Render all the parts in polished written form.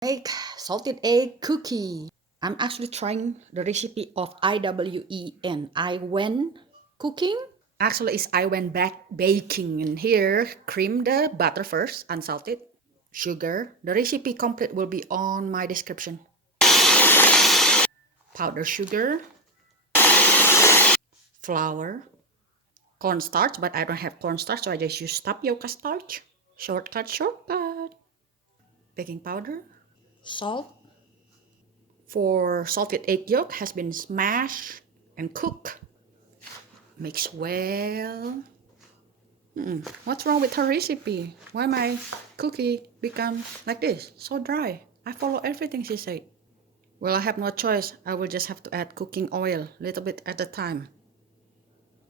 Make salted egg cookie. I'm actually trying the recipe of Iwen cooking. Actually, it's Iwen baking. And here, cream the butter first, unsalted, sugar. The recipe complete will be on my description. Powdered sugar, flour, cornstarch, but I don't have cornstarch, so I just use tapioca starch. Shortcut. Baking powder, salt. For salted egg yolk has been smashed and cooked. Mix well. What's wrong with her recipe? Why my cookie become like this? So dry. I follow everything she said. Well, I have no choice. I will just have to add cooking oil, little bit at a time.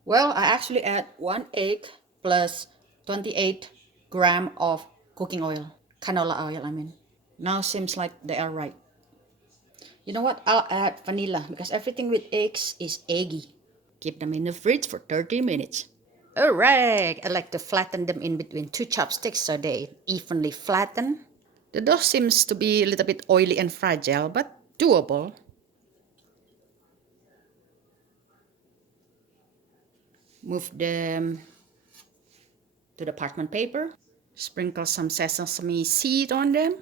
Well, I actually add 1 egg plus 28 gram of cooking oil. Canola oil, I mean. Now seems like they are right. You know what? I'll add vanilla because everything with eggs is eggy. Keep them in the fridge for 30 minutes. Alright, I like to flatten them in between 2 chopsticks so they evenly flatten. The dough seems to be a little bit oily and fragile, but doable. Move them to the parchment paper. Sprinkle some sesame seed on them.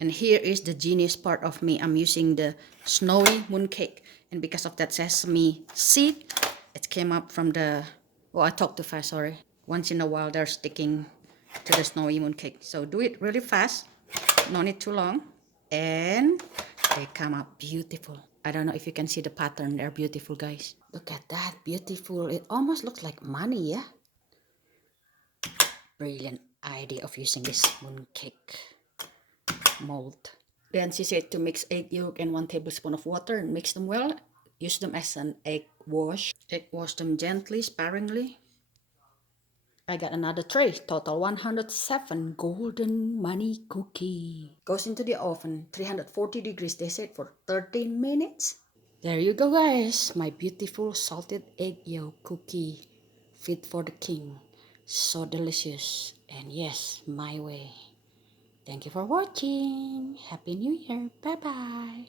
And here is the genius part of me. I'm using the snowy mooncake. And because of that sesame seed, it came up from the... Oh, I talked too fast, sorry. Once in a while, they're sticking to the snowy mooncake. So do it really fast. No need too long. And they come out beautiful. I don't know if you can see the pattern. They're beautiful, guys. Look at that. Beautiful. It almost looks like money, yeah? Brilliant idea of using this mooncake mold. Then she said to mix egg yolk and 1 tablespoon of water and mix them well. Use them as an egg wash. Egg wash them gently, sparingly. I got another tray. Total 107 golden money cookie. Goes into the oven, 340 degrees, they said, for 13 minutes. There you go, guys. My beautiful salted egg yolk cookie. Fit for the king. So delicious. And yes, my way. Thank you for watching. Happy New Year. Bye-bye.